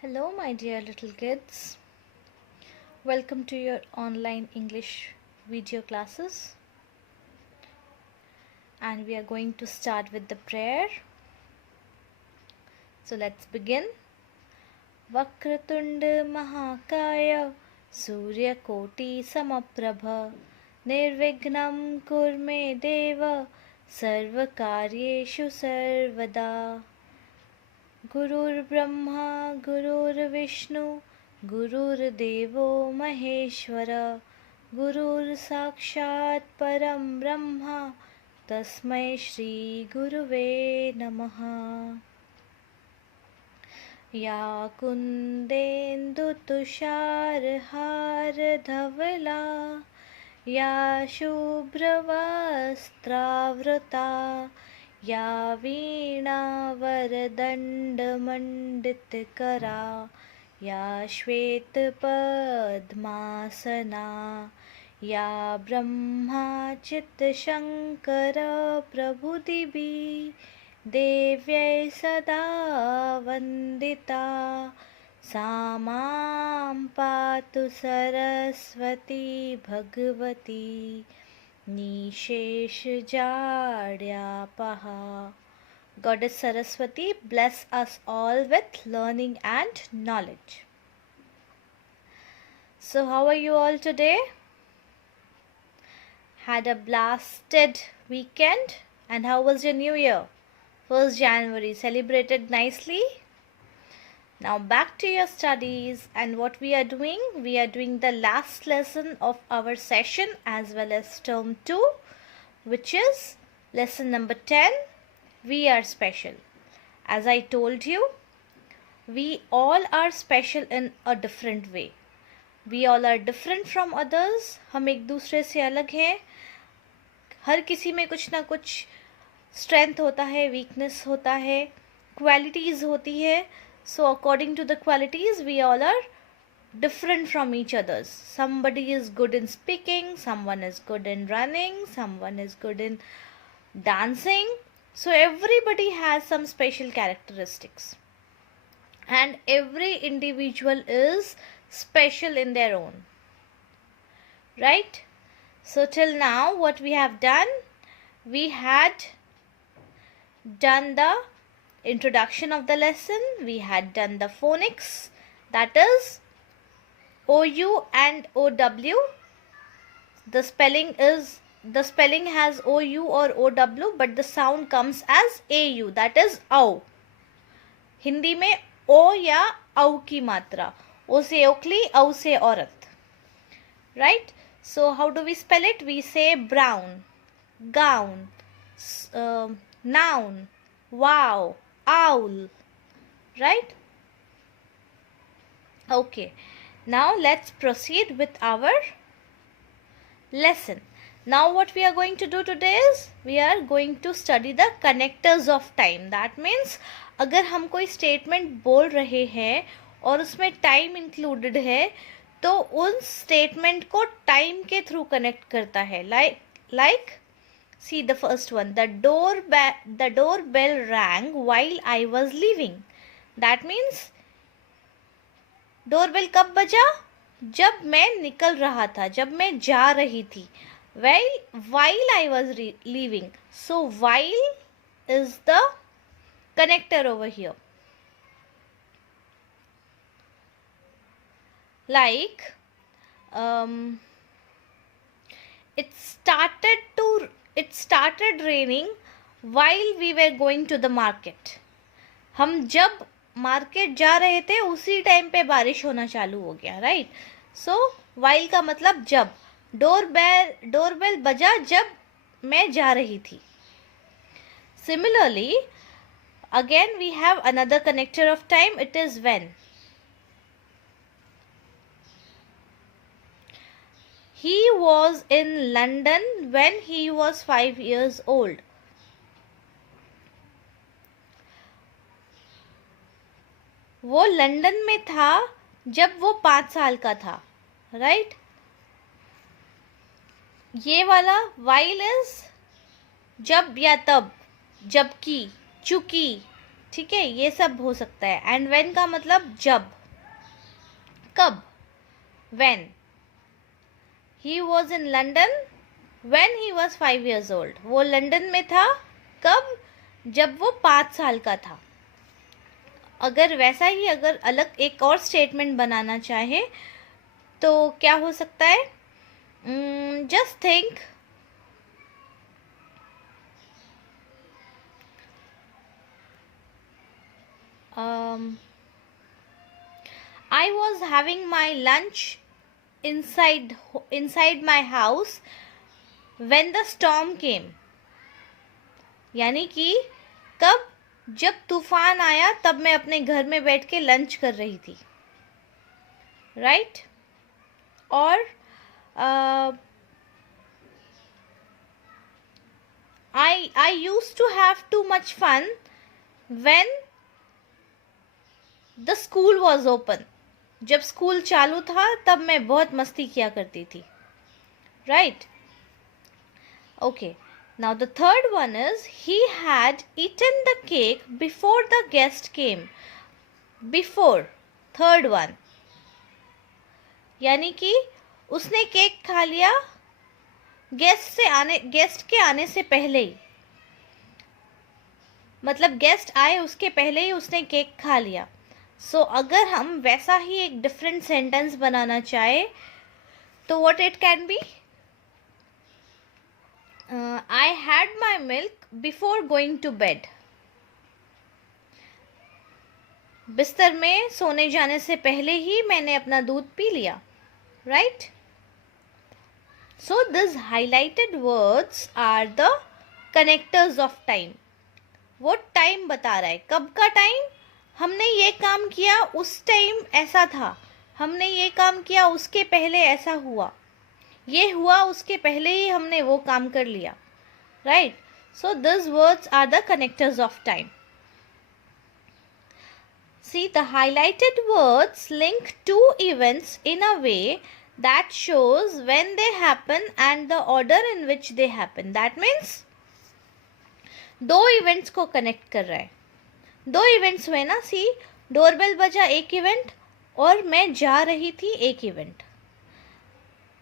Hello, my dear little kids. Welcome to your online English video classes. And we are going to start with the prayer. So let's begin. Vakratunda Mahakaya Suryakoti Samaprabha Nirvignam Kurme Deva Sarvakaryeshu Sarvada Gurur Brahma Gurur Vishnu गुरुर्देवो महेश्वर गुरुर्साक्षात् परं ब्रह्म तस्मै श्री गुरुवे नमः। या कुन्देन्दुतुषारहारधवला या शुभ्रवस्त्रावृता या वीणावरदण्डमण्डितकरा या श्वेतपद्मासना या ब्रह्माच्युतशङ्करप्रभृतिभिः देव्यै सदा वन्दिता सा मां पातु Saraswati Bhagwati निशेषजाड्यापहा। Goddess Saraswati, bless us all with learning and knowledge. So how are you all today? Had a blasted weekend? And how was your new year? 1st January, celebrated nicely? Now back to your studies, and what we are doing? We are doing the last lesson of our session as well as term 2, which is lesson number 10. We are special. As I told you, we all are special in a different way. We all are different from others. हम एक दूसरे से अलग हैं. हर किसी में कुछ ना कुछ strength होता है, weakness होता है, qualities होती है. So according to the qualities, we all are different from each others. Somebody is good in speaking, someone is good in running, someone is good in dancing. So everybody has some special characteristics, and every individual is special in their own, right? So till now what we have done, we had done the introduction of the lesson, we had done the phonics, that is OU and OW. The spelling has OU or OW, but the sound comes as AU, that is औ. हिंदी में ओ या औ की मात्रा, ओ से ओखली, औ से औरत, right? So how do we spell it? We say brown, gown, noun, wow, owl, right? Okay, now let's proceed with our lesson. Now what we are going to do today is we are going to study the connectors of time. That means अगर हम कोई statement बोल रहे हैं और उसमें time included है, तो उन statement को time के through connect करता है. Like see the first one, the doorbell rang while I was leaving. That means doorbell कब बजा? जब मैं निकल रहा था, जब मैं जा रही थी. While I was leaving. So while is the connector over here. Like it started raining while we were going to the market. हम जब मार्केट जा रहे थे उसी टाइम पे बारिश होना चालू हो गया, राइट? सो वाइल का मतलब जब. डोरबेल बजा जब मैं जा रही थी. Similarly, again we have another connector of time. It is when. He was in London when he was 5 years old. वो लंदन में था जब वो 5 साल का था, राइट? ये वाला while is जब या तब, जबकि, चूंकि, ठीक है, ये सब हो सकता है। एंड व्हेन का मतलब जब, कब, when. He was in London when he was 5 years old, वो लंदन में था कब, जब वो 5 साल का था। अगर वैसा ही अगर अलग एक और स्टेटमेंट बनाना चाहे तो क्या हो सकता है? Just think, I was having my lunch inside my house when the storm came. यानी कि कब, जब तूफान आया तब मैं अपने घर में बैठ के लंच कर रही थी, राइट? और I used to have too much fun when the school was open. जब स्कूल चालू था तब मैं बहुत मस्ती किया करती थी, right? Okay, now the third one is he had eaten the cake before the guest came. Before, third one, यानी कि उसने केक खा लिया गेस्ट के आने से पहले ही, मतलब गेस्ट आए उसके पहले ही उसने केक खा लिया। सो अगर हम वैसा ही एक डिफरेंट सेंटेंस बनाना चाहे तो what it can be? I had my milk before going to bed. बिस्तर में सोने जाने से पहले ही मैंने अपना दूध पी लिया, right? So this highlighted words are the connectors of time. वो टाइम बता रहा है, कब का टाइम, हमने ये काम किया उस टाइम ऐसा था, हमने ये काम किया उसके पहले ऐसा हुआ, ये हुआ उसके पहले ही हमने वो काम कर लिया, right? So this words are the connectors of time. See, the highlighted words link two events in a way that shows when they happen and the order in which they happen. That means दो events को connect कर रहा है. दो events हुए ना, सी doorbell बजा एक इवेंट और मैं जा रही थी एक इवेंट.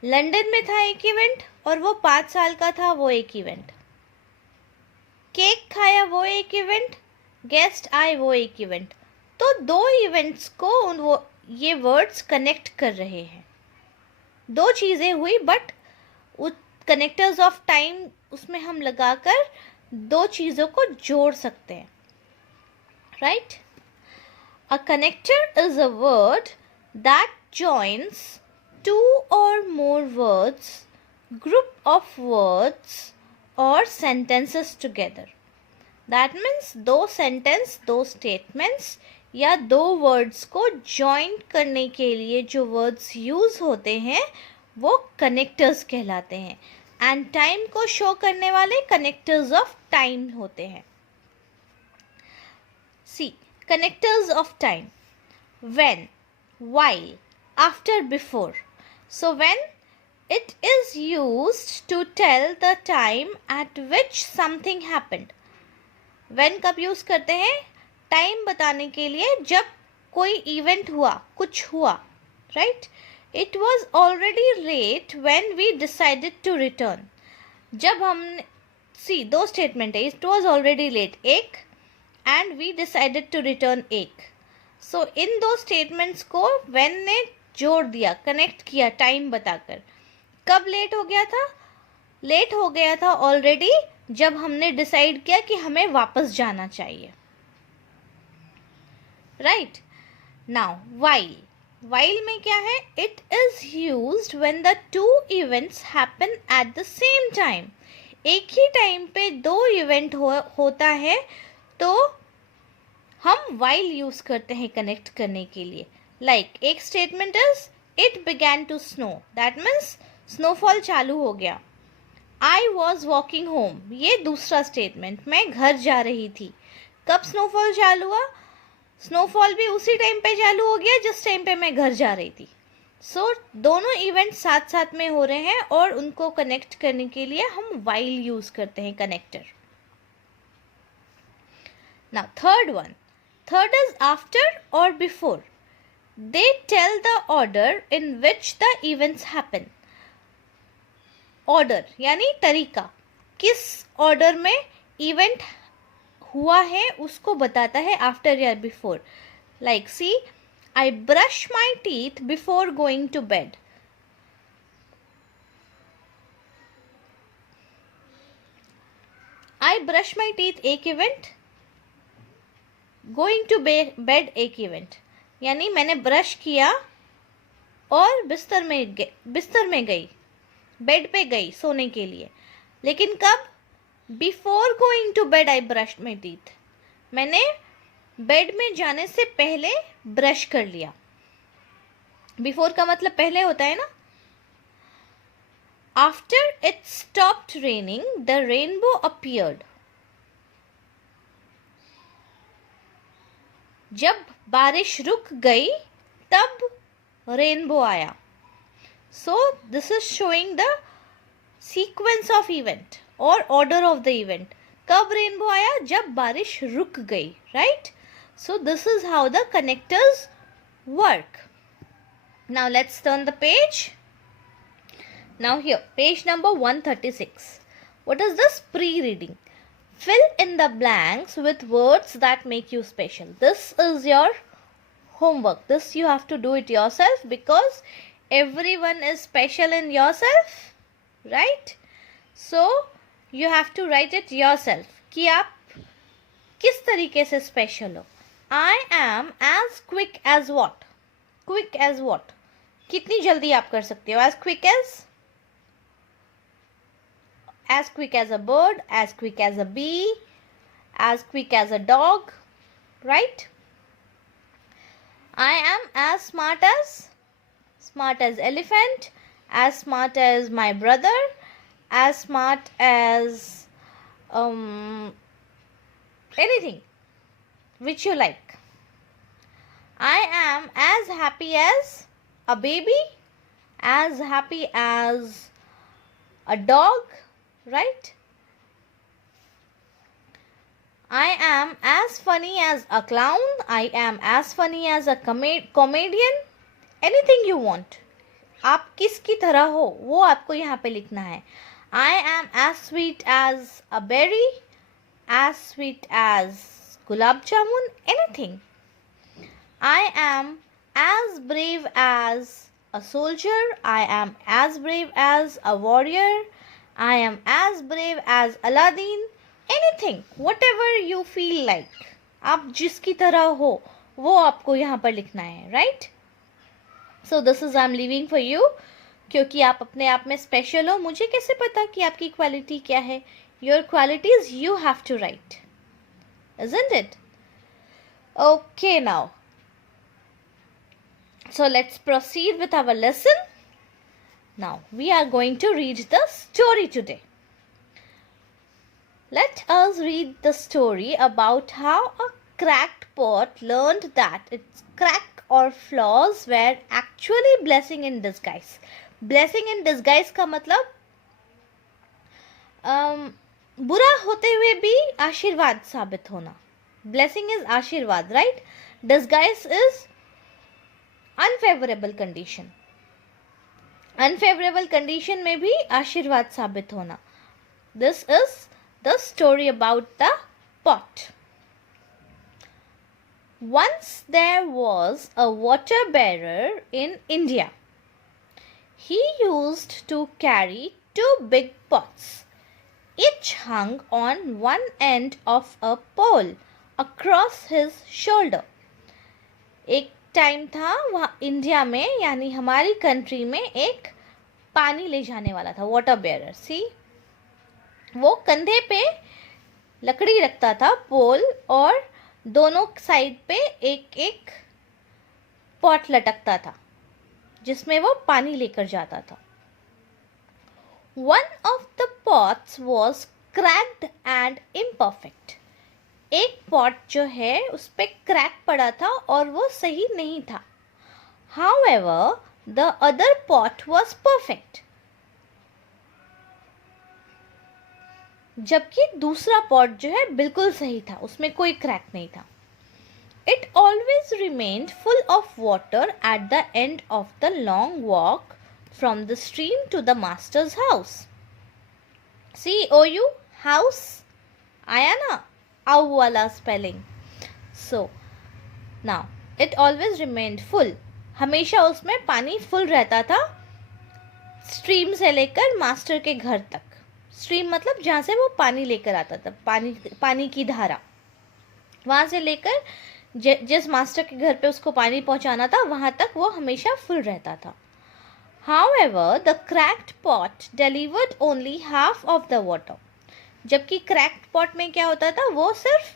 लंदन में था एक इवेंट और वो 5 साल का था वो एक इवेंट. केक खाया वो एक इवेंट, गेस्ट आए वो एक इवेंट. तो दो इवेंट्स को ये वर्ड्स कनेक्ट कर रहे हैं. दो चीज़ें हुई बट कनेक्टर्स ऑफ टाइम उसमें हम लगाकर दो चीज़ों को जोड़ सकते हैं, right? A connector is a word that joins two or more words, group of words or sentences together. That means दो सेंटेंस, दो स्टेटमेंट्स या दो वर्ड्स को जॉइंट करने के लिए जो वर्ड्स यूज़ होते हैं वो कनेक्टर्स कहलाते हैं. एंड टाइम को शो करने वाले कनेक्टर्स ऑफ टाइम होते हैं. See connectors of time: when, while, after, before. So when it is used to tell the time at which something happened. when कब यूज करते हैं? टाइम बताने के लिए जब कोई इवेंट हुआ, कुछ हुआ, right? It was already late when we decided to return. जब हमने दो स्टेटमेंट है, इट वॉज ऑलरेडी लेट एक and we decided to return एक. सो इन दो स्टेटमेंट्स को व्हेन ने जोड़ दिया, कनेक्ट किया टाइम बताकर. कब लेट हो गया था? लेट हो गया था ऑलरेडी जब हमने डिसाइड किया कि हमें वापस जाना चाहिए, राइट? Now while. वाइल में क्या है? It is used when the two events happen at the same time. एक ही टाइम पे दो इवेंट होता है तो हम वाइल यूज करते हैं कनेक्ट करने के लिए. लाइक एक statement is it began to snow. That means snowfall चालू हो गया. आई वॉज वॉकिंग होम, ये दूसरा स्टेटमेंट, मैं घर जा रही थी. कब स्नोफॉल चालू हुआ? स्नोफॉल भी उसी टाइम पे चालू हो गया जिस टाइम पे मैं घर जा रही थी. सो दोनों इवेंट साथ साथ में हो रहे हैं और उनको कनेक्ट करने के लिए हम वाइल यूज करते हैं, connector. Now third one. Third is after or before. They tell the order in which the events happen. Order यानी तरीका, किस ऑर्डर में इवेंट हुआ है उसको बताता है आफ्टर या before. Like see, I brush my teeth before going to bed. I brush my teeth एक इवेंट, गोइंग टू बेड एक इवेंट. यानी मैंने ब्रश किया और बिस्तर में गई, बेड पे गई सोने के लिए. लेकिन कब? Before going to bed I brush my teeth. मैंने बेड में जाने से पहले ब्रश कर लिया. बिफोर का मतलब पहले होता है ना. After it stopped raining the rainbow appeared. जब बारिश रुक गई तब रेनबो आया. So this is showing the sequence of event और ऑर्डर ऑफ द इवेंट. कब रेनबो आया? जब बारिश रुक गई, right? So this is how the connectors work. Now let's turn the page. Now here page number 136. What is this pre-reading? Fill in the blanks with words that make you special. This is your homework. This you have to do it yourself because everyone is special in yourself, right? So you have to write it yourself कि आप किस तरीके से special हो. I am as quick as what? Quick as what? कितनी जल्दी आप कर सकते हो? As quick as a bird, as quick as a bee, as quick as a dog, right? I am as smart as elephant, as smart as my brother, as smart as anything which you like. I am as happy as a baby, as happy as a dog, right? I am as funny as a clown. I am as funny as a comedian. Anything you want. आप किसकी तरह हो वो आपको यहाँ पे लिखना है. I am as sweet as a berry, as sweet as gulab jamun, anything. I am as brave as a soldier. I am as brave as a warrior. I am as brave as Aladdin. Anything, whatever you feel like. आप जिसकी तरह हो वो आपको यहाँ पर लिखना है, right? So this is I'm leaving for you. क्योंकि आप अपने आप में स्पेशल हो. मुझे कैसे पता कि आपकी क्वालिटी क्या है? Your qualities you have to write, isn't it? Okay, now. So let's proceed with our lesson. Now, we are going to read the story today. Let us read the story about how a cracked pot learned that its crack or flaws were actually blessing in disguise. Blessing in disguise का मतलब बुरा होते हुए भी आशीर्वाद साबित होना. Blessing is आशीर्वाद, right? Disguise is unfavorable condition. Unfavourable condition में भी आशीर्वाद साबित होना. This is the story about the pot. Once there was a water bearer in India. He used to carry 2 big pots. Each hung on one end of a pole across his shoulder. एक time था वहाँ India में यानी हमारी country में एक पानी ले जाने वाला था, वाटर बेयरर. सी, वो कंधे पे लकड़ी रखता था, पोल, और दोनों साइड पे एक एक पॉट लटकता था जिसमें वो पानी लेकर जाता था. One of the pots was cracked and imperfect. एक पॉट जो है उस पे क्रैक पड़ा था और वो सही नहीं था. However, the other pot was perfect. जबकि दूसरा पॉट जो है बिल्कुल सही था, उसमें कोई क्रैक नहीं था. It always remained full of water at the end of the long walk from the stream to the master's house. C-O-U, house. आया ना आउ वाला spelling. So, now, it always remained full. हमेशा उसमें पानी full रहता था स्ट्रीम से लेकर मास्टर के घर तक. स्ट्रीम मतलब जहाँ से वो पानी लेकर आता था, पानी की धारा. वहाँ से लेकर जिस मास्टर के घर पे उसको पानी पहुँचाना था वहाँ तक वो हमेशा फुल रहता था. However, the cracked pot delivered only half of the water. जबकि cracked pot में क्या होता था, वो सिर्फ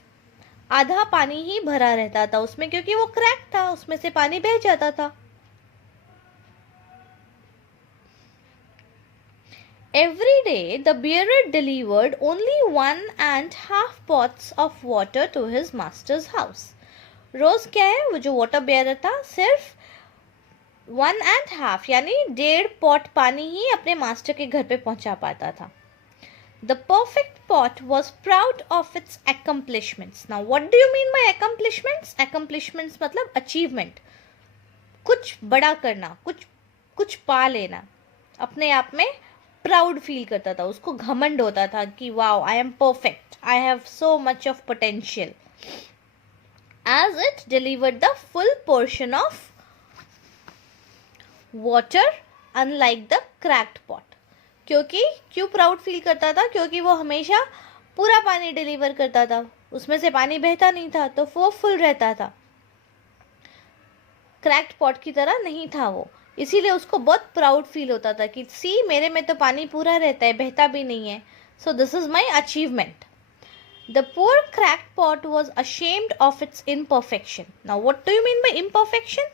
आधा पानी ही भरा रहता था उसमें, क्योंकि वो क्रैक था, उसमें से पानी बह जाता था. Every day the bearer delivered only 1.5 pots of water to his master's house. रोज क्या है, वो जो वाटर बेयरर था सिर्फ 1.5 यानी 1.5 पॉट पानी ही अपने मास्टर के घर पे पहुंचा पाता था. The perfect pot was proud of its accomplishments. Now what do you mean by accomplishments? Accomplishments मतलब achievement, कुछ बड़ा करना, कुछ पा लेना. अपने आप में प्राउड फील करता था, उसको घमंड होता था कि wow, I am perfect, I have so much of potential. As it delivered the full portion of water unlike the cracked pot. क्यों प्राउड फील करता था? क्योंकि वो हमेशा पूरा पानी डिलीवर करता था, उसमें से पानी बहता नहीं था, तो वो फुल रहता था. क्रैक्ड पॉट की तरह नहीं था वो, इसीलिए उसको बहुत प्राउड फील होता था कि सी, मेरे में तो पानी पूरा रहता है, बहता भी नहीं है. So this is my achievement. The poor cracked pot was ashamed of its imperfection. Now what do you mean by imperfection?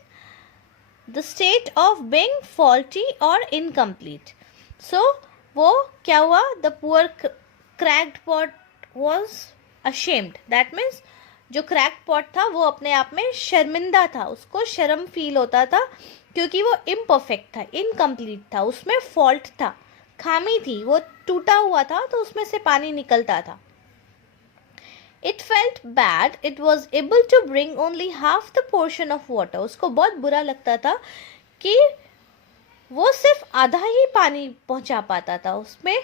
The state of being faulty और इनकम्प्लीट. सो वो क्या हुआ, the poor cracked pot was ashamed. That means जो cracked pot था वो अपने आप में शर्मिंदा था, उसको शर्म फील होता था क्योंकि वो इम्परफेक्ट था, इनकम्प्लीट था, उसमें फॉल्ट था, खामी थी, वो टूटा हुआ था, तो उसमें से पानी निकलता था. It felt bad it was able to bring only half the portion of water. उसको बहुत बुरा लगता था कि वो सिर्फ आधा ही पानी पहुंचा पाता था, उसमें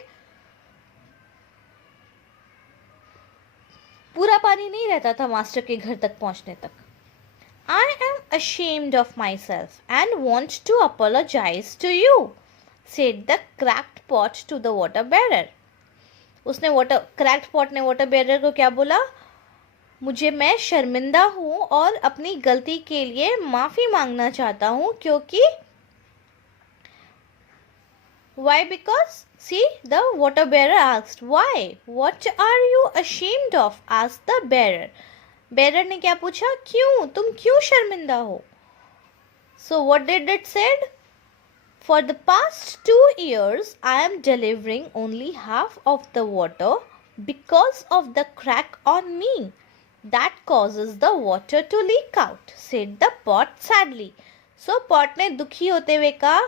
पूरा पानी नहीं रहता था मास्टर के घर तक पहुंचने तक. I am ashamed of myself and want to apologize to you, said the cracked pot to the water bearer. उसने cracked pot ने water bearer को क्या बोला? मैं शर्मिंदा हूँ और अपनी गलती के लिए माफ़ी मांगना चाहता हूँ, क्योंकि why? Because see, the water bearer asked, why? What are you ashamed of? asked the bearer. Bearer ने क्या पूछा, क्यों, तुम क्यों शर्मिंदा हो? So what did it said? For the past 2 years I am delivering only half of the water because of the crack on me. That causes the water to leak out, said the pot sadly. So pot ने दुखी होते हुए कहा,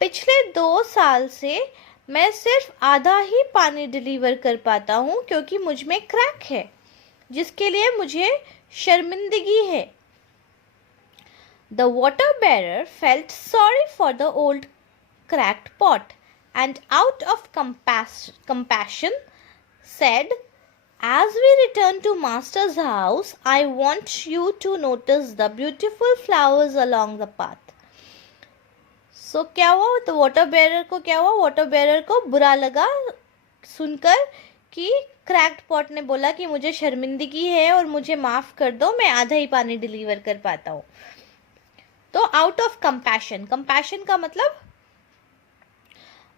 पिछले 2 साल से मैं सिर्फ आधा ही पानी डिलीवर कर पाता हूँ क्योंकि मुझ में क्रैक है, जिसके लिए मुझे शर्मिंदगी है. The water bearer felt sorry for the old cracked pot and out of compassion said, as we return to master's house, I want you to notice the beautiful flowers along the path. So क्या हुआ, तो water bearer को क्या हुआ, water bearer को बुरा लगा सुनकर कि क्रैक्ड पॉट ने बोला कि मुझे शर्मिंदगी है और मुझे माफ़ कर दो, मैं आधा ही पानी डिलीवर कर पाता हूँ. तो आउट ऑफ कंपैशन, कंपैशन का मतलब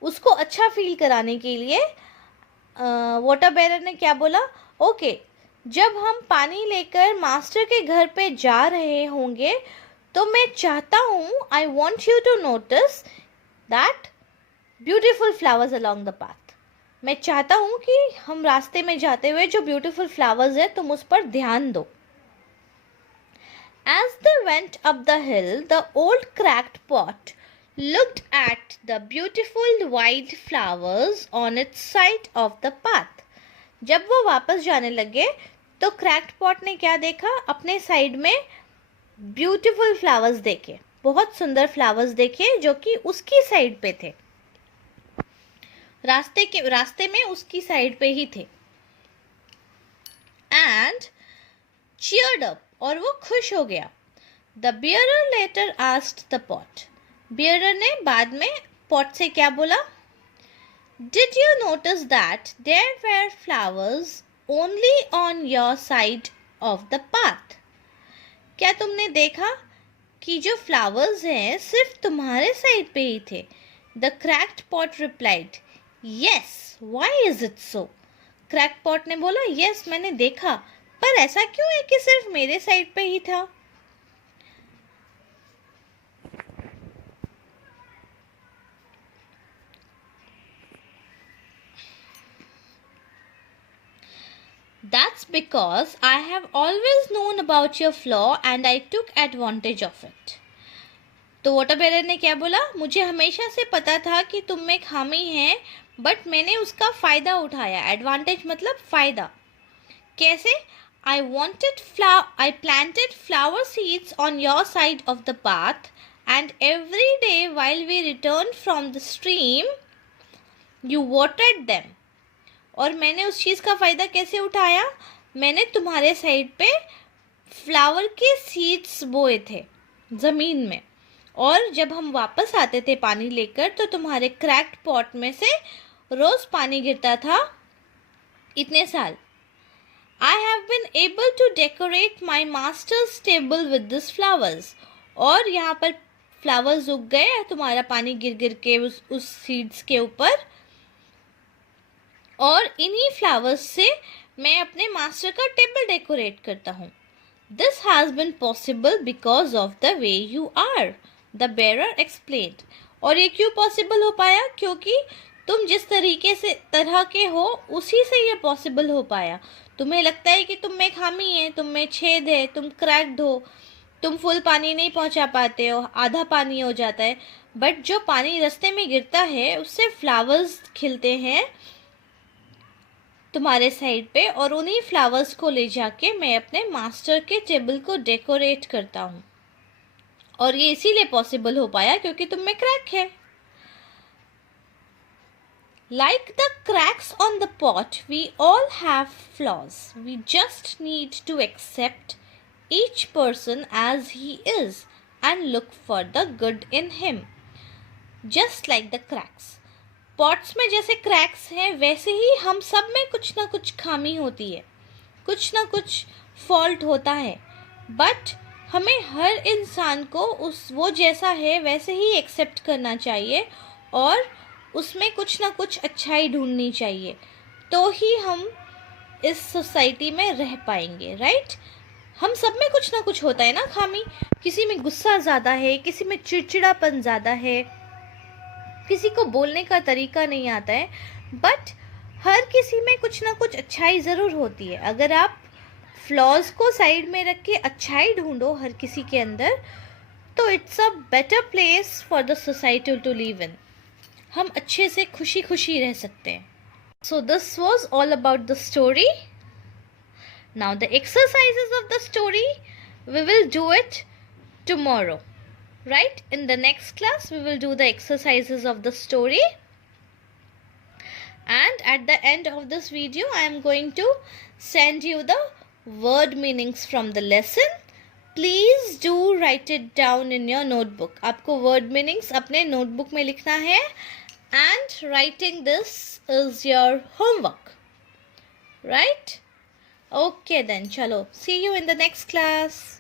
उसको अच्छा फील कराने के लिए वाटर बेरर ने क्या बोला, ओके, जब हम पानी लेकर मास्टर के घर पे जा रहे होंगे तो मैं चाहता हूँ, I want you to notice that beautiful flowers along the path. मैं चाहता हूँ कि हम रास्ते में जाते हुए जो ब्यूटीफुल फ्लावर्स है तुम उस पर ध्यान दो. As they went up the hill, the old cracked pot looked at the beautiful white flowers on its side of the path. जब वो वापस जाने लगे तो क्रैक्ड पॉट ने क्या देखा, अपने साइड में ब्यूटीफुल फ्लावर्स देखे, बहुत सुंदर फ्लावर्स देखे जो कि उसकी साइड पे थे, रास्ते में उसकी साइड पे ही थे। एंड cheered up, और वो खुश हो गया। The bearer later asked the pot. Bearer ने बाद में pot से क्या बोला? Did you notice that there were flowers only on your side of the path? क्या तुमने देखा कि जो flowers हैं सिर्फ तुम्हारे साइड पे ही थे? The cracked pot replied, Yes, why is it so? Cracked pot ने बोला, Yes, मैंने देखा, पर ऐसा क्यों है कि सिर्फ मेरे साइड पे ही था? That's because I have always known about your flaw and I took advantage of it. तो वाटर बेरर ने क्या बोला, मुझे हमेशा से पता था कि तुम में खामी है, बट मैंने उसका फ़ायदा उठाया। एडवांटेज मतलब फ़ायदा। कैसे? I planted flower seeds on your side of the path and every day while we returned from the stream, you watered them. और मैंने उस चीज़ का फ़ायदा कैसे उठाया? मैंने तुम्हारे साइड पे फ्लावर के सीड्स बोए थे ज़मीन में, और जब हम वापस आते थे पानी लेकर तो तुम्हारे क्रैक्ड पॉट में से रोज़ पानी गिरता था इतने साल। I have been able to decorate my master's table with these flowers. और यहाँ पर फ्लावर्स उग गए तुम्हारा पानी गिर गिर के उस सीड्स के ऊपर, और इन्हीं फ्लावर्स से मैं अपने मास्टर का टेबल डेकोरेट करता हूँ। This has been possible because of the way you are, the bearer explained. और ये क्यों पॉसिबल हो पाया? क्योंकि तुम जिस तरीके से तरह के हो उसी से ये पॉसिबल हो पाया। तुम्हें लगता है कि तुम में खामी है, तुम में छेद है, तुम क्रैक्ड हो, तुम फुल पानी नहीं पहुंचा पाते हो, आधा पानी हो जाता है, बट जो पानी रास्ते में गिरता है उससे फ्लावर्स खिलते हैं तुम्हारे साइड पे, और उन्हीं फ्लावर्स को ले जाके मैं अपने मास्टर के टेबल को डेकोरेट करता हूँ। और ये इसीलिए पॉसिबल हो पाया क्योंकि तुम में क्रैक है। Like the cracks on the pot, we all have flaws. We just need to accept each person as he is and look for the good in him. Just like the cracks. Pots में जैसे cracks हैं वैसे ही हम सब में कुछ ना कुछ खामी होती है, कुछ ना कुछ फॉल्ट होता है, बट हमें हर इंसान को वो जैसा है वैसे ही एक्सेप्ट करना चाहिए और उसमें कुछ ना कुछ अच्छाई ढूंढनी चाहिए, तो ही हम इस सोसाइटी में रह पाएंगे, राइट? हम सब में कुछ ना कुछ होता है ना खामी। किसी में गुस्सा ज़्यादा है, किसी में चिड़चिड़ापन ज़्यादा है, किसी को बोलने का तरीका नहीं आता है, बट हर किसी में कुछ ना कुछ अच्छाई ज़रूर होती है। अगर आप फ्लॉज को साइड में रख के अच्छाई ढूंढो हर किसी के अंदर, तो it's a better place for the society to live in. हम अच्छे से खुशी खुशी रह सकते हैं। So this was all about the story. Now the exercises of the story we will do it tomorrow, right? In the next class we will do the exercises of the story, and at the end of this video I am going to send you the word meanings from the lesson. Please do write it down in your notebook. आपको word meanings अपने notebook में लिखना है, and writing this is your homework, right? Okay then, chalo, see you in the next class.